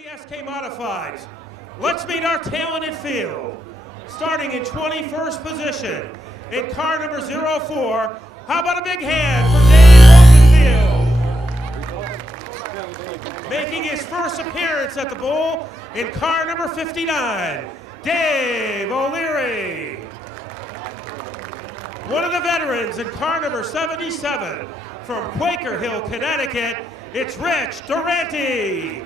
the SK Modifieds. Let's meet our talented field. Starting in 21st position, in car number 04, how about a big hand for Dave Rosenfield? Making his first appearance at the Bowl, in car number 59, Dave O'Leary. One of the veterans in car number 77, from Quaker Hill, Connecticut, it's Rich Durante.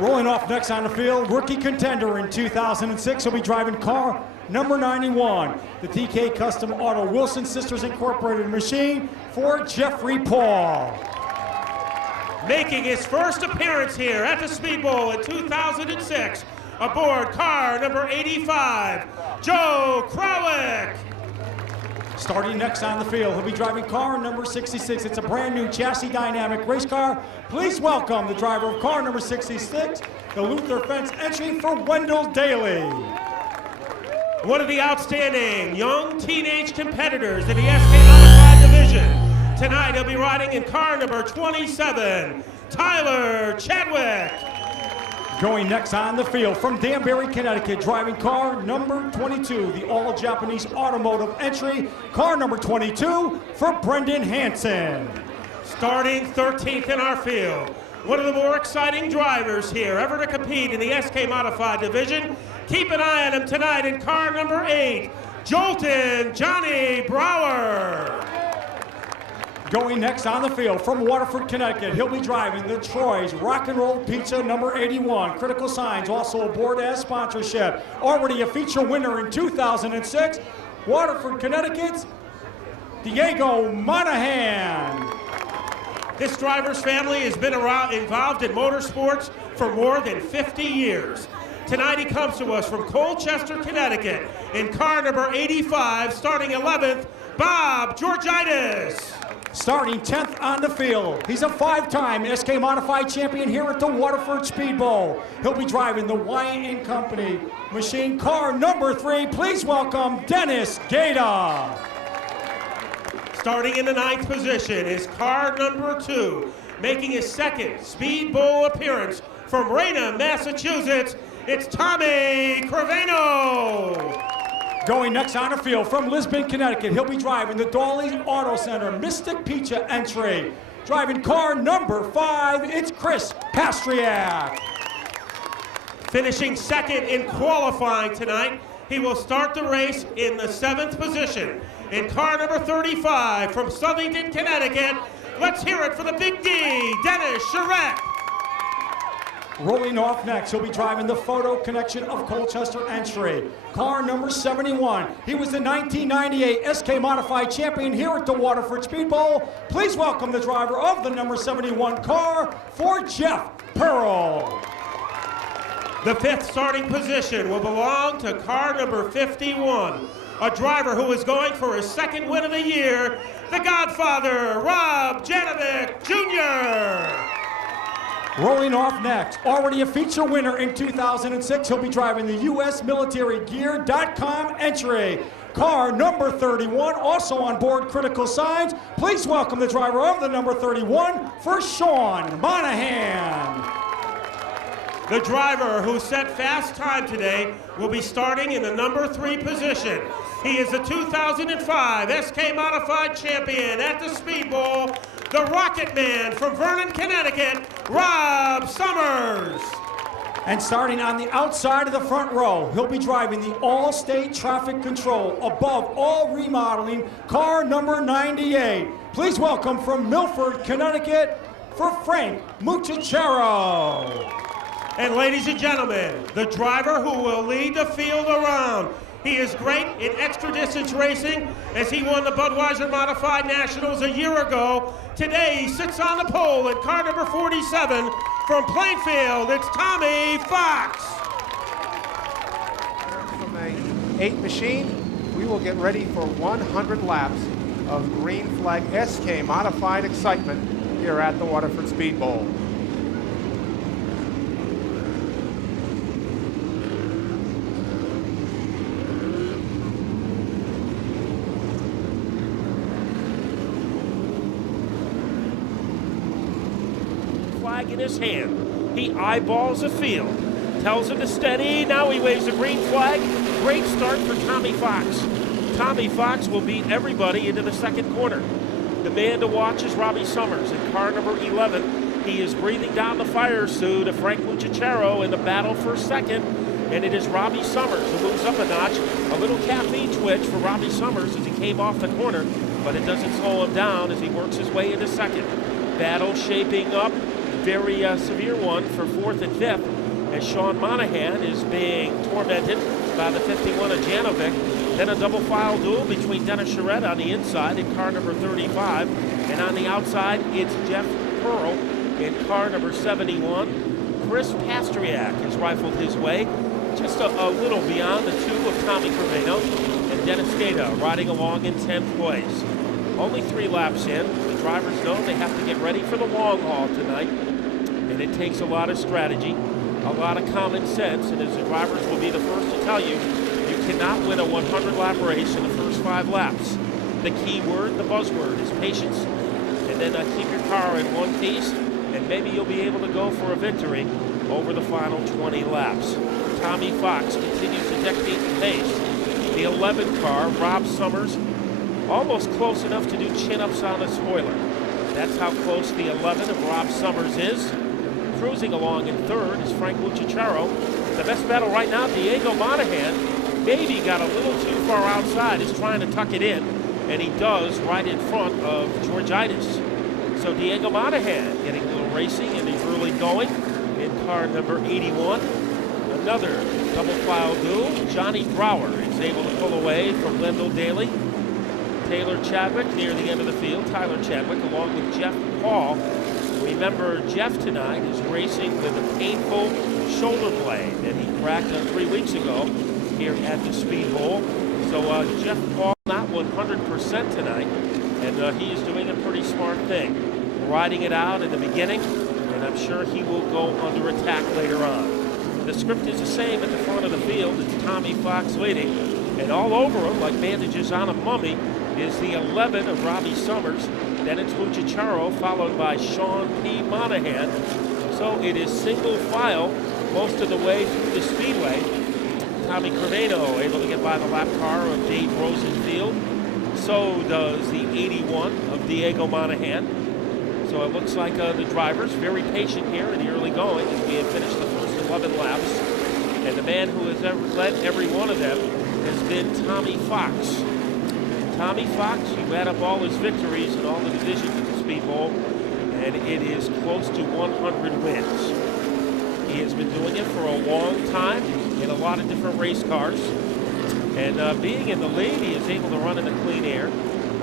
Rolling off next on the field, rookie contender in 2006. He'll be driving car number 91, the TK Custom Auto Wilson Sisters Incorporated machine for Jeffrey Paul. Making his first appearance here at the Speedbowl in 2006, aboard car number 85, Joe Krawick. Starting next on the field, he'll be driving car number 66. It's a brand new chassis dynamic race car. Please welcome the driver of car number 66, the Luther Fence entry for Wendell Daly. One of the outstanding young teenage competitors in the SK Modified division. Tonight he'll be riding in car number 27, Tyler Chadwick. Going next on the field from Danbury, Connecticut, driving car number 22, the all-Japanese automotive entry, car number 22 for Brendan Hansen. Starting 13th in our field, one of the more exciting drivers here ever to compete in the SK Modified division. Keep an eye on him tonight in car number 8, Jolton Johnny Brower. Going next on the field from Waterford, Connecticut, he'll be driving the Troy's Rock and Roll Pizza number 81. Critical Signs also aboard as sponsorship. Already a feature winner in 2006, Waterford, Connecticut's Diego Monahan. This driver's family has been involved in motorsports for more than 50 years. Tonight he comes to us from Colchester, Connecticut, in car number 85, starting 11th, Bob Georgitis. Starting 10th on the field, he's a 5-time SK Modified champion here at the Waterford Speedbowl. He'll be driving the Wyatt & Company machine, car number 3. Please welcome Dennis Gaeta. Starting in the 9th position is car number 2, making his second Speedbowl appearance from Raynham, Massachusetts, it's Tommy Craveno. Going next on the field from Lisbon, Connecticut, he'll be driving the Dawley's Auto Center Mystic Pizza entry. Driving car number 5, it's Chris Pastriak. Finishing second in qualifying tonight, he will start the race in the 7th position. In car number 35 from Southington, Connecticut, let's hear it for the Big D, Dennis Charette. Rolling off next, he'll be driving the Photo Connection of Colchester entry. Car number 71. He was the 1998 SK Modified champion here at the Waterford Speedbowl. Please welcome the driver of the number 71 car for Jeff Pearl. The 5th starting position will belong to car number 51, a driver who is going for his 2nd win of the year, the Godfather, Rob Janovic Jr. Rolling off next, already a feature winner in 2006, he'll be driving the USMilitaryGear.com entry. Car number 31, also on board Critical Signs. Please welcome the driver of the number 31 for Sean Monahan. The driver who set fast time today will be starting in the number 3 position. He is the 2005 SK Modified champion at the Speedbowl, the Rocket Man from Vernon, Connecticut, Rob Summers. And starting on the outside of the front row, he'll be driving the All-State Traffic Control Above All Remodeling, car number 98. Please welcome from Milford, Connecticut, for Frank Muccichero. And ladies and gentlemen, the driver who will lead the field around. He is great in extra distance racing as he won the Budweiser Modified Nationals a year ago. Today he sits on the pole in car number 47 from Plainfield. It's Tommy Fox. From a 8 machine, we will get ready for 100 laps of green flag SK Modified excitement here at the Waterford Speedbowl. Flag in his hand. He eyeballs the field, tells him to steady. Now he waves the green flag. Great start for Tommy Fox. Tommy Fox will beat everybody into the second corner. The man to watch is Robbie Summers in car number 11. He is breathing down the fire suit of Frank Lucicero in the battle for second. And it is Robbie Summers who moves up a notch. A little caffeine twitch for Robbie Summers as he came off the corner, but it doesn't slow him down as he works his way into second. Battle shaping up, very severe one for fourth and fifth, as Sean Monahan is being tormented by the 51 of Janovic. Then a double file duel between Dennis Charette on the inside in car number 35, and on the outside it's Jeff Pearl in car number 71. Chris Pastriak has rifled his way just a little beyond the two of Tommy Creveno, and Dennis Gaeta riding along in 10th place. Only 3 laps in. The drivers know they have to get ready for the long haul tonight, and it takes a lot of strategy, a lot of common sense, and as the drivers will be the first to tell you, you cannot win a 100-lap race in the first 5 laps. The key word, the buzzword, is patience, and then keep your car in one piece, and maybe you'll be able to go for a victory over the final 20 laps. Tommy Fox continues to dictate the pace. The 11 car, Rob Summers, almost close enough to do chin-ups on the spoiler. That's how close the 11 of Rob Summers is. Cruising along in third is Frank Lucicero. The best battle right now, Diego Monahan, maybe got a little too far outside, is trying to tuck it in, and he does right in front of Georgitis. So Diego Monahan getting a little racing in the early going in car number 81. Another double file duel. Johnny Brower is able to pull away from Wendell Daly. Taylor Chadwick near the end of the field. Tyler Chadwick along with Jeff Paul. Remember, Jeff tonight is racing with a painful shoulder blade that he cracked 3 weeks ago here at the Speedbowl. So Jeff Paul not 100% tonight, and he is doing a pretty smart thing. Riding it out in the beginning, and I'm sure he will go under attack later on. The script is the same at the front of the field. It's Tommy Fox leading, and all over him, like bandages on a mummy, is the 11 of Robbie Summers. Then it's Lucicero, followed by Sean P. Monahan. So it is single file most of the way through the speedway. Tommy Creveno able to get by the lap car of Dave Rosenfield. So does the 81 of Diego Monahan. So it looks like the drivers very patient here in the early going as we have finished the first 11 laps. And the man who has led every one of them has been Tommy Fox. Tommy Fox, you add up all his victories in all the divisions of the Speedbowl, and it is close to 100 wins. He has been doing it for a long time in a lot of different race cars. And being in the lead, he is able to run in the clean air.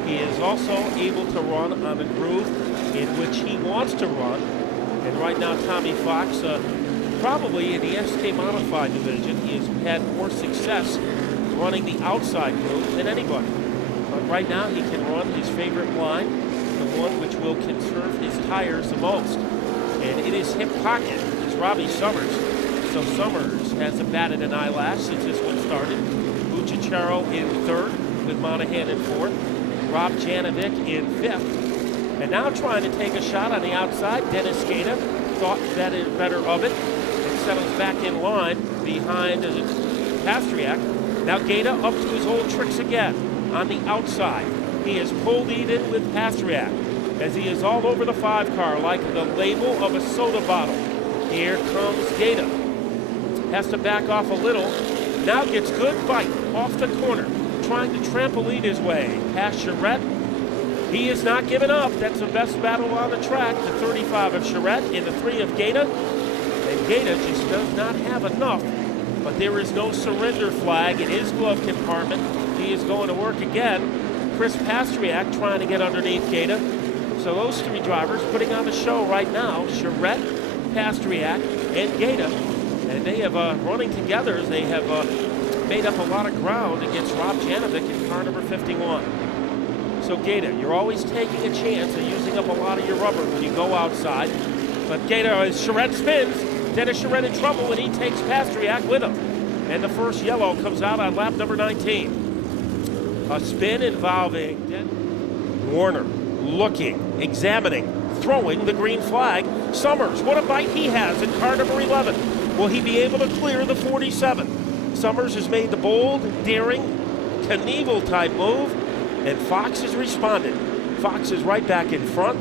He is also able to run on the groove in which he wants to run. And right now, Tommy Fox, probably in the SK Modified division, he has had more success running the outside groove than anybody. But right now, he can run his favorite line, the one which will conserve his tires the most. And in his hip pocket is Robbie Summers. So Summers hasn't batted an eyelash since this one started. Lucicero in third with Monahan in fourth. Rob Janovic in fifth. And now trying to take a shot on the outside, Dennis Gaeta thought better of it and settles back in line behind Pastriak. Now Gaeta up to his old tricks again on the outside. He is pulled even with Pastriak as he is all over the 5 car like the label of a soda bottle. Here comes Gaeta. Has to back off a little. Now gets good bite off the corner, trying to trampoline his way past Charette. He is not giving up. That's the best battle on the track. The 35 of Charette in the 3 of Gaeta. And Gaeta just does not have enough. But there is no surrender flag in his glove compartment. He is going to work again. Chris Pastriak trying to get underneath Gaeta. So those 3 drivers putting on the show right now. Charette, Pastriak, and Gaeta. And they have running together as they have made up a lot of ground against Rob Janovic in car number 51. So Gaeta, you're always taking a chance of using up a lot of your rubber when you go outside. But Gaeta, as Charette spins, Dennis Charette in trouble when he takes Pastriak with him. And the first yellow comes out on lap number 19. A spin involving Warner looking, examining, throwing the green flag. Summers, what a bite he has in car number 11. Will he be able to clear the 47? Summers has made the bold, daring, Knievel type move, and Fox has responded. Fox is right back in front.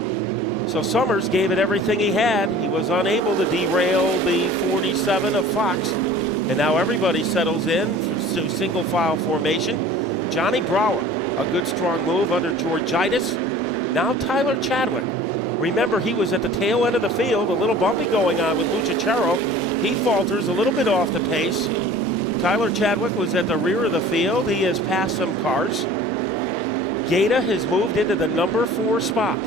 So Summers gave it everything he had. He was unable to derail the 47 of Fox. And now everybody settles in to single file formation. Johnny Brower, a good strong move under Georgitis. Now Tyler Chadwick. Remember, he was at the tail end of the field, a little bumpy going on with Lucicero. He falters a little bit off the pace. Tyler Chadwick was at the rear of the field. He has passed some cars. Gaeta has moved into the number 4 spot.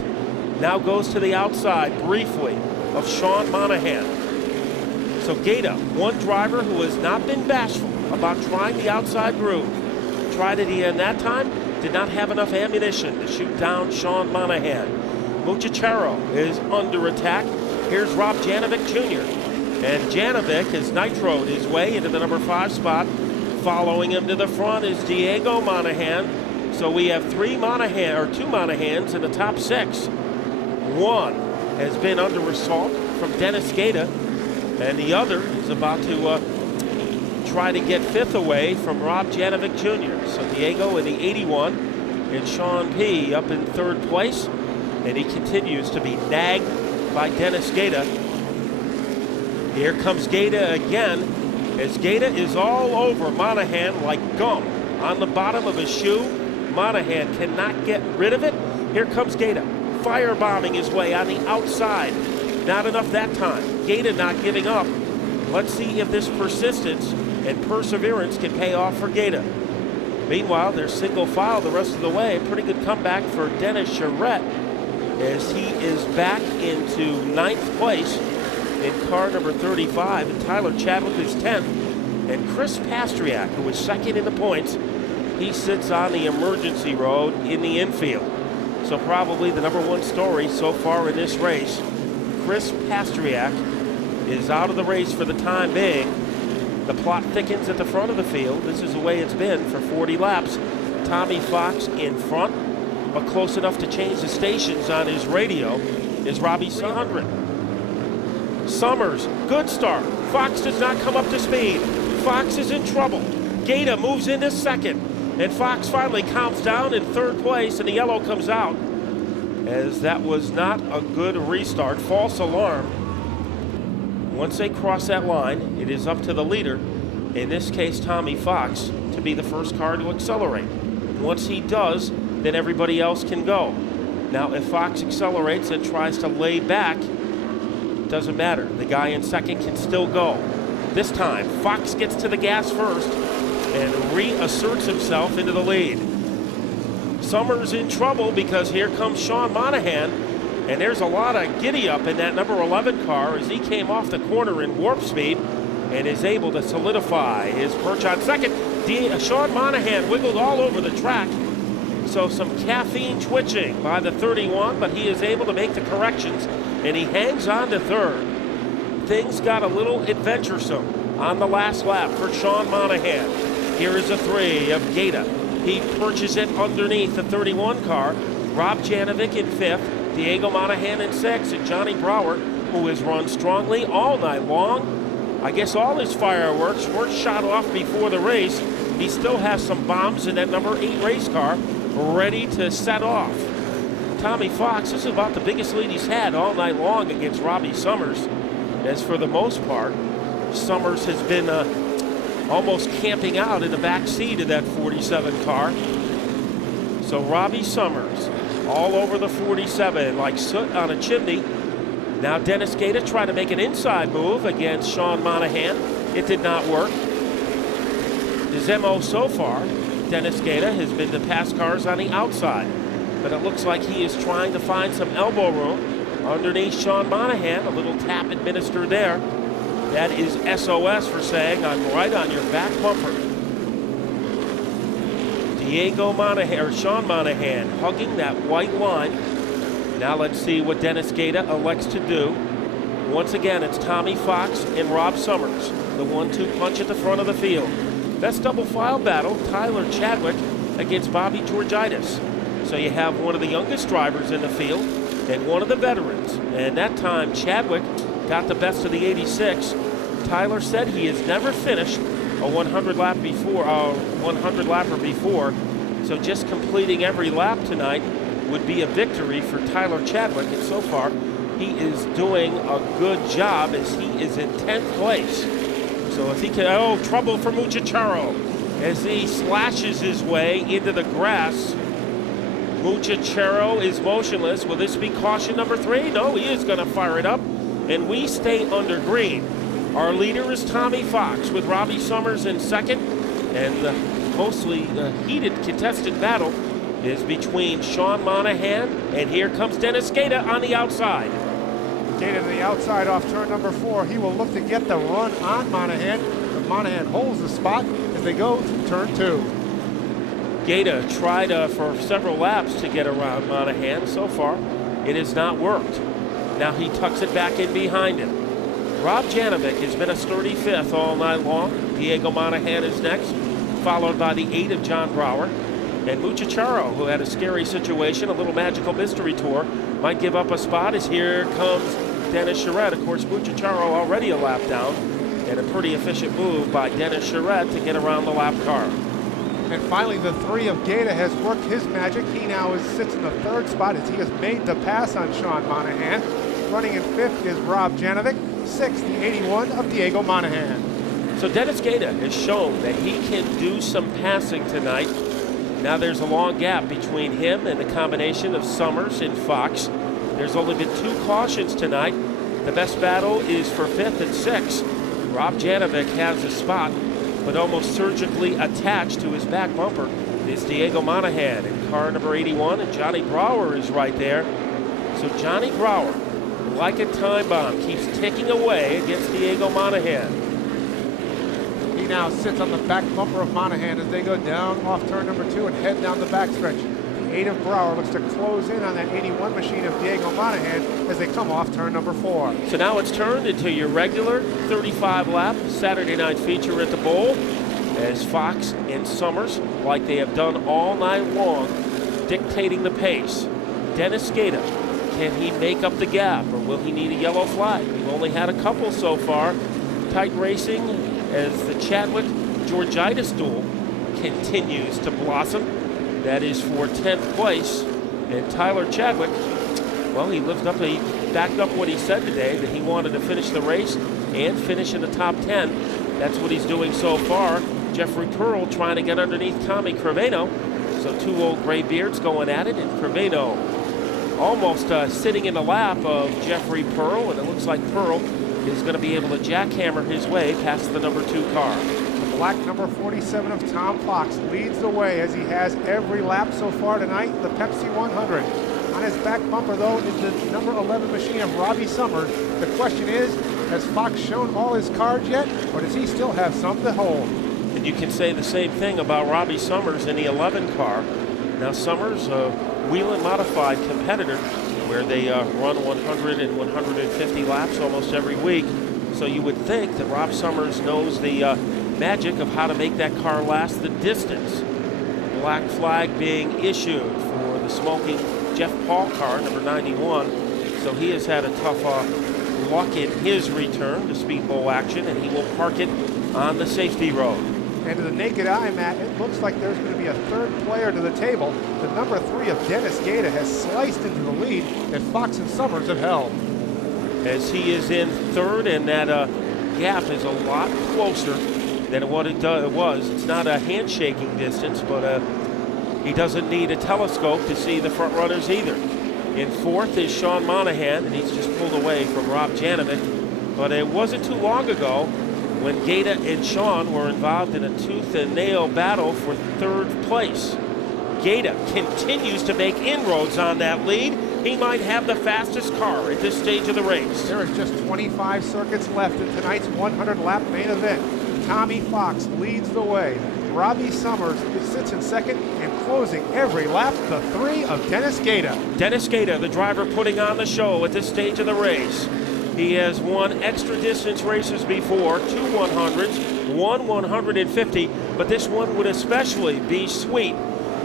Now goes to the outside briefly of Sean Monahan. So Gaeta, one driver who has not been bashful about trying the outside groove. Tried it again that time, did not have enough ammunition to shoot down Sean Monahan. Lucicero is under attack. Here's Rob Janovic Jr. And Janovic has nitroed his way into the number 5 spot. Following him to the front is Diego Monahan. So we have 2 Monahans in the top 6. One has been under assault from Dennis Gaeta, and the other is about to try to get 5th away from Rob Janovic Jr. So Diego in the 81 and Sean P. up in 3rd place, and he continues to be nagged by Dennis Gaeta. Here comes Gaeta again, as Gaeta is all over Monahan like gum on the bottom of his shoe. Monahan cannot get rid of it. Here comes Gaeta, firebombing his way on the outside. Not enough that time. Gaeta not giving up. Let's see if this persistence and perseverance can pay off for Gaeta. Meanwhile, they're single file the rest of the way. Pretty good comeback for Dennis Charette, as he is back into 9th place in car number 35, and Tyler Chadwick is 10th, and Chris Pastriak, who is 2nd in the points, he sits on the emergency road in the infield. So probably the number 1 story so far in this race. Chris Pastriak is out of the race for the time being. The plot thickens at the front of the field. This is the way it's been for 40 laps. Tommy Fox in front, but close enough to change the stations on his radio is Robbie 300. Summers, good start. Fox does not come up to speed. Fox is in trouble. Gaeta moves into 2nd, and Fox finally calms down in 3rd place, and the yellow comes out, as that was not a good restart. False alarm. Once they cross that line, it is up to the leader, in this case Tommy Fox, to be the first car to accelerate. Once he does, then everybody else can go. Now if Fox accelerates and tries to lay back, doesn't matter. The guy in 2nd can still go. This time, Fox gets to the gas first and reasserts himself into the lead. Summers in trouble because here comes Sean Monahan, and there's a lot of giddy up in that number 11 car as he came off the corner in warp speed and is able to solidify his perch on 2nd. Sean Monahan wiggled all over the track, so some caffeine twitching by the 31, but he is able to make the corrections, and he hangs on to 3rd. Things got a little adventuresome on the last lap for Sean Monahan. Here is a 3 of Gaeta. He perches it underneath the 31 car. Rob Janovic in 5th, Diego Monahan in 6th, and Johnny Brower, who has run strongly all night long. I guess all his fireworks were shot off before the race. He still has some bombs in that number 8 race car ready to set off. Tommy Fox, this is about the biggest lead he's had all night long against Robbie Summers, as for the most part, Summers has been almost camping out in the back seat of that 47 car. So Robbie Summers all over the 47 like soot on a chimney. Now Dennis Gaeta tried to make an inside move against Sean Monahan. It did not work. His MO so far, Dennis Gaeta, has been to pass cars on the outside, but it looks like he is trying to find some elbow room underneath Sean Monahan. A little tap administered there. That is SOS for saying I'm right on your back bumper. Diego Monahan, or Sean Monahan, hugging that white line. Now let's see what Dennis Gaeta elects to do. Once again, it's Tommy Fox and Rob Summers, the 1-2 punch at the front of the field. That's double file battle, Tyler Chadwick against Bobby Georgitis. So you have one of the youngest drivers in the field and one of the veterans. And that time, Chadwick got the best of the 86. Tyler said he has never finished a 100 lap before, 100 lapper before. So just completing every lap tonight would be a victory for Tyler Chadwick. And so far, he is doing a good job as he is in 10th place. So if he can, trouble for Muchacharo as he slashes his way into the grass. Muchacharo is motionless. Will this be caution number 3? No, he is going to fire it up, and we stay under green. Our leader is Tommy Fox with Robbie Summers in second, and the mostly heated contested battle is between Sean Monahan, and here comes Dennis Gaeta on the outside. Gaeta to the outside off turn number 4. He will look to get the run on Monahan, but Monahan holds the spot as they go to turn 2. Gaeta tried for several laps to get around Monahan. So far, it has not worked. Now he tucks it back in behind him. Rob Janovic has been a sturdy 5th all night long. Diego Monahan is next, followed by the 8 of John Brower. And Muchacharo, who had a scary situation, a little magical mystery tour, might give up a spot as here comes Dennis Charette. Of course, Muchacharo already a lap down, and a pretty efficient move by Dennis Charette to get around the lap car. And finally, the 3 of Gaeta has worked his magic. He now sits in the 3rd spot as he has made the pass on Sean Monahan. Running in 5th is Rob Janovic. 6th, the 81 of Diego Monahan. So Dennis Gaeta has shown that he can do some passing tonight. Now there's a long gap between him and the combination of Summers and Fox. There's only been 2 cautions tonight. The best battle is for 5th and 6th. Rob Janovic has a spot, but almost surgically attached to his back bumper is Diego Monahan in car number 81, and Johnny Brower is right there. So Johnny Brower, like a time bomb, keeps ticking away against Diego Monahan. He now sits on the back bumper of Monahan as they go down off turn number 2 and head down the backstretch. The 8 of Brower looks to close in on that 81 machine of Diego Monahan as they come off turn number 4. So now it's turned into your regular 35-lap Saturday night feature at the Bowl as Fox and Summers, like they have done all night long, dictating the pace. Dennis Gaeta, can he make up the gap, or will he need a yellow flag? We've only had a couple so far. Tight racing as the Chadwick-Georgitis duel continues to blossom. That is for 10th place. And Tyler Chadwick, well, he backed up what he said today, that he wanted to finish the race and finish in the top 10. That's what he's doing so far. Jeffrey Pearl trying to get underneath Tommy Creveno. So 2 old gray beards going at it, and Creveno almost sitting in the lap of Jeffrey Pearl, and it looks like Pearl is going to be able to jackhammer his way past the number 2 car. The black number 47 of Tom Fox leads the way as he has every lap so far tonight, the Pepsi 100. On his back bumper, though, is the number 11 machine of Robbie Summers. The question is, has Fox shown all his cards yet, or does he still have some to hold? And you can say the same thing about Robbie Summers in the 11 car. Now Summers, Whelen modified competitor, where they run 100 and 150 laps almost every week. So you would think that Rob Summers knows the magic of how to make that car last the distance. Black flag being issued for the smoking Jeff Paul car, number 91. So he has had a tough luck in his return to Speedbowl action, and he will park it on the safety road. And to the naked eye, Matt, it looks like there's going to be a 3rd player to the table. The number 3 of Dennis Gaeta has sliced into the lead that Fox and Summers have held. As he is in 3rd, and that gap is a lot closer than what it was. It's not a handshaking distance, but he doesn't need a telescope to see the front runners either. In 4th is Sean Monahan, and he's just pulled away from Rob Janovic. But it wasn't too long ago when Gaeta and Sean were involved in a tooth and nail battle for 3rd place. Gaeta continues to make inroads on that lead. He might have the fastest car at this stage of the race. There is just 25 circuits left in tonight's 100-lap main event. Tommy Fox leads the way. Robbie Summers sits in 2nd and closing every lap, the 3 of Dennis Gaeta. Dennis Gaeta, the driver putting on the show at this stage of the race. He has won extra distance races before, 2 100s, 1 150, but this one would especially be sweet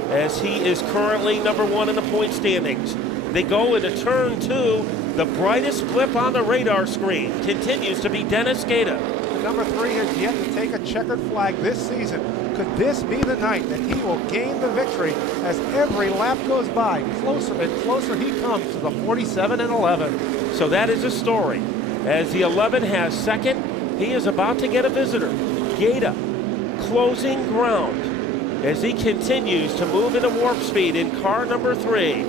as he is currently number 1 in the point standings. They go into turn 2. The brightest blip on the radar screen continues to be Dennis Gaeta. The number 3 has yet to take a checkered flag this season. Could this be the night that he will gain the victory as every lap goes by? Closer and closer he comes to the 47 and 11. So that is a story. As the 11 has second, he is about to get a visitor. Gaeta closing ground as he continues to move into warp speed in car number 3.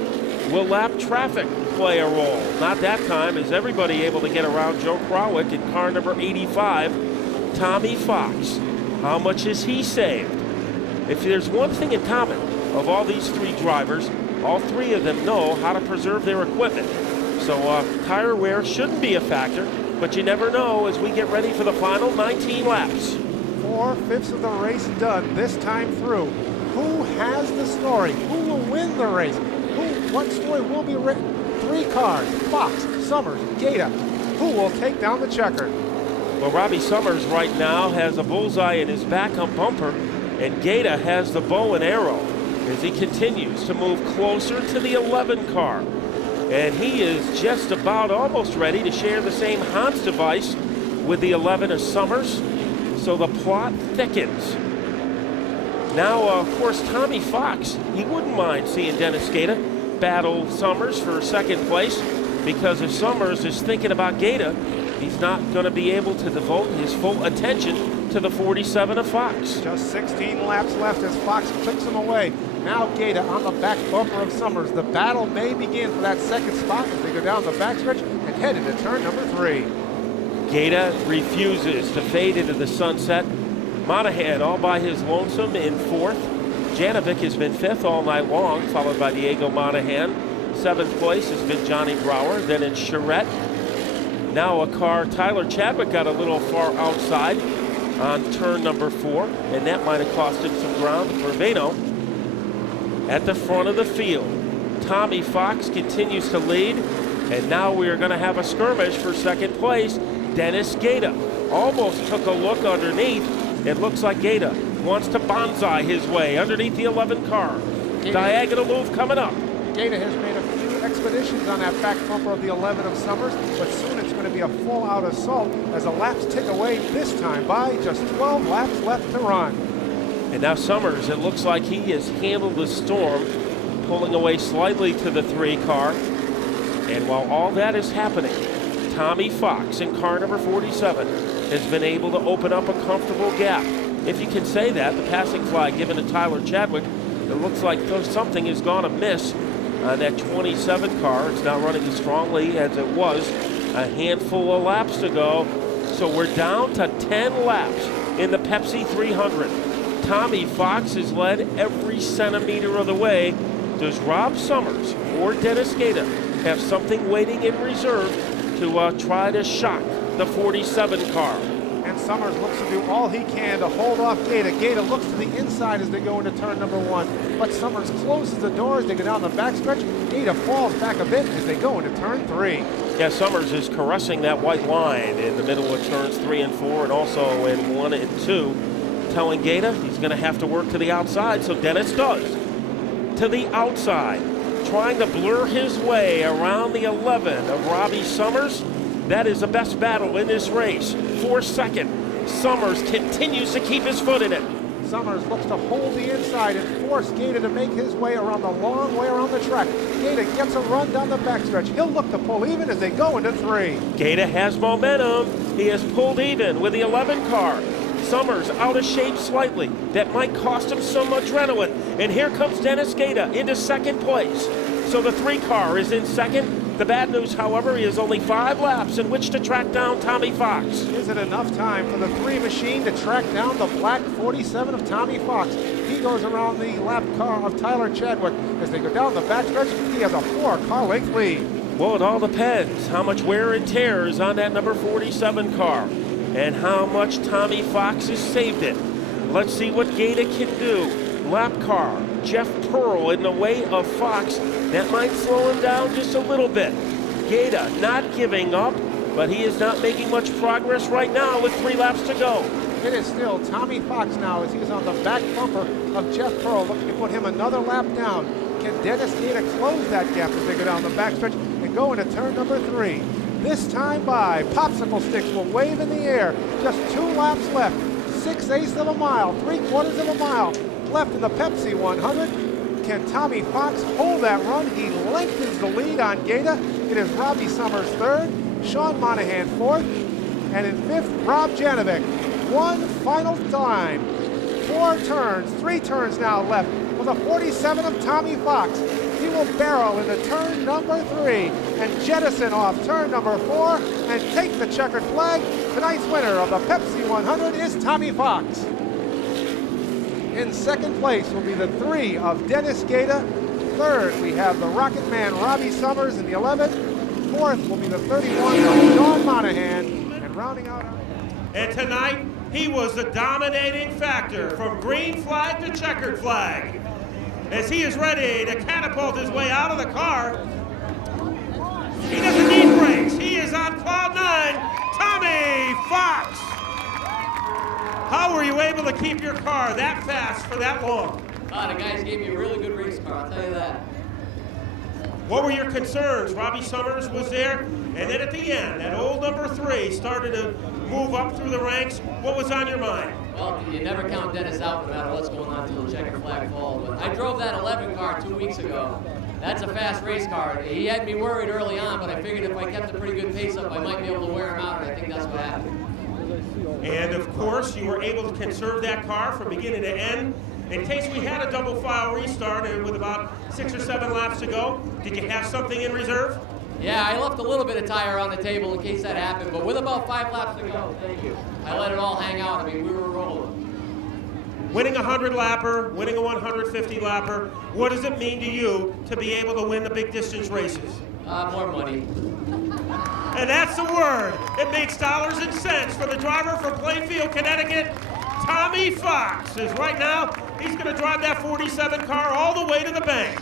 Will lap traffic play a role? Not that time, as everybody able to get around Joe Krawick in car number 85. Tommy Fox, how much has he saved? If there's one thing in common of all these 3 drivers, all 3 of them know how to preserve their equipment. So tire wear shouldn't be a factor, but you never know as we get ready for the final 19 laps. 4/5 of the race done this time through. Who has the story? Who will win the race? What story will be written? 3 cars, Fox, Summers, Gaeta. Who will take down the checker? Well, Robbie Summers right now has a bullseye in his backup bumper, and Gaeta has the bow and arrow as he continues to move closer to the 11 car. And he is just about almost ready to share the same Hans device with the 11 as Summers. So the plot thickens. Now, of course, Tommy Fox, he wouldn't mind seeing Dennis Gaeta battle Summers for second place, because if Summers is thinking about Gaeta, he's not going to be able to devote his full attention to the 47 of Fox. Just 16 laps left as Fox clicks him away. Now Gaeta on the back bumper of Summers. The battle may begin for that second spot as they go down the backstretch and head into turn number 3. Gaeta refuses to fade into the sunset. Monahan all by his lonesome in 4th. Janovic has been 5th all night long, followed by Diego Monahan. 7th place has been Johnny Brower, then in Charette. Now a car, Tyler Chadwick got a little far outside on turn number 4, and that might have cost him some ground for Veno. At the front of the field, Tommy Fox continues to lead, and now we are going to have a skirmish for second place. Dennis Gaeta almost took a look underneath. It looks like Gaeta wants to bonsai his way underneath the 11 car. Diagonal move coming up. Gaeta has made a few expeditions on that back bumper of the 11 of Summers, but soon it's going to be a full-out assault as the laps tick away, this time by just 12 laps left to run. And now Summers, it looks like he has handled the storm, pulling away slightly to the 3 car. And while all that is happening, Tommy Fox in car number 47 has been able to open up a comfortable gap. If you can say that, the passing flag given to Tyler Chadwick, it looks like something has gone amiss on that 27 car. It's not running as strongly as it was a handful of laps to go. So we're down to 10 laps in the Pepsi 300. Tommy Fox has led every centimeter of the way. Does Rob Summers or Dennis Gaeta have something waiting in reserve to try to shock the 47 car? And Summers looks to do all he can to hold off Gaeta. Gaeta looks to the inside as they go into turn number 1. But Summers closes the door as they go down the backstretch. Gaeta falls back a bit as they go into turn 3. Yeah, Summers is caressing that white line in the middle of turns 3 and 4 and also in 1 and 2. Telling Gaeta he's going to have to work to the outside, so Dennis does. To the outside, trying to blur his way around the 11 of Robbie Summers. That is the best battle in this race. For second, Summers continues to keep his foot in it. Summers looks to hold the inside and force Gaeta to make his way around the long way around the track. Gaeta gets a run down the backstretch. He'll look to pull even as they go into 3. Gaeta has momentum. He has pulled even with the 11 car. Summers out of shape slightly. That might cost him some adrenaline. And here comes Dennis Gaeta into second place. So the 3 car is in second. The bad news, however, is only 5 laps in which to track down Tommy Fox. Is it enough time for the 3 machine to track down the black 47 of Tommy Fox? He goes around the lap car of Tyler Chadwick. As they go down the backstretch, he has a 4-car length lead. Well, it all depends how much wear and tear is on that number 47 car and how much Tommy Fox has saved it. Let's see what Gaeta can do. Lap car, Jeff Pearl in the way of Fox. That might slow him down just a little bit. Gaeta not giving up, but he is not making much progress right now with 3 laps to go. It is still Tommy Fox now as he's on the back bumper of Jeff Pearl, looking to put him another lap down. Can Dennis Gaeta close that gap as they go down the backstretch and go into turn number 3? This time by popsicle sticks will wave in the air. Just 2 laps left. 6/8 of a mile, 3/4 of a mile left in the Pepsi 100. Can Tommy Fox hold that run? He lengthens the lead on Gaeta. It is Robbie Summers 3rd, Sean Monahan 4th, and in 5th, Rob Janovic. One final time. 4 turns, 3 turns now left with a 47 of Tommy Fox. He will barrel into turn number 3 and jettison off turn number 4 and take the checkered flag. Tonight's winner of the Pepsi 100 is Tommy Fox. In 2nd place will be the 3 of Dennis Gaeta. 3rd, we have the Rocket Man Robbie Summers in the 11th. 4th will be the 31 of Sean Monahan. And rounding out. And tonight, he was the dominating factor from green flag to checkered flag. As he is ready to catapult his way out of the car, he doesn't need brakes. He is on cloud 9, Tommy Fox. How were you able to keep your car that fast for that long? The guys gave me a really good race car, I'll tell you that. What were your concerns? Robbie Summers was there, and then at the end, that old number 3 started to move up through the ranks. What was on your mind? Well, you never count Dennis out no matter what's going on until the checkered flag falls. But I drove that 11 car 2 weeks ago. That's a fast race car. He had me worried early on, but I figured if I kept a pretty good pace up, I might be able to wear him out, and I think that's what happened. And of course, you were able to conserve that car from beginning to end. In case we had a double file restart and with about 6 or 7 laps to go, did you have something in reserve? Yeah, I left a little bit of tire on the table in case that happened, but with about 5 laps to go, thank you, I let it all hang out. I mean, we were rolling. Winning a 100-lapper, winning a 150-lapper, what does it mean to you to be able to win the big distance races? More money. And that's the word. It makes dollars and cents for the driver from Plainfield, Connecticut. Tommy Fox is right now, he's going to drive that 47 car all the way to the bank.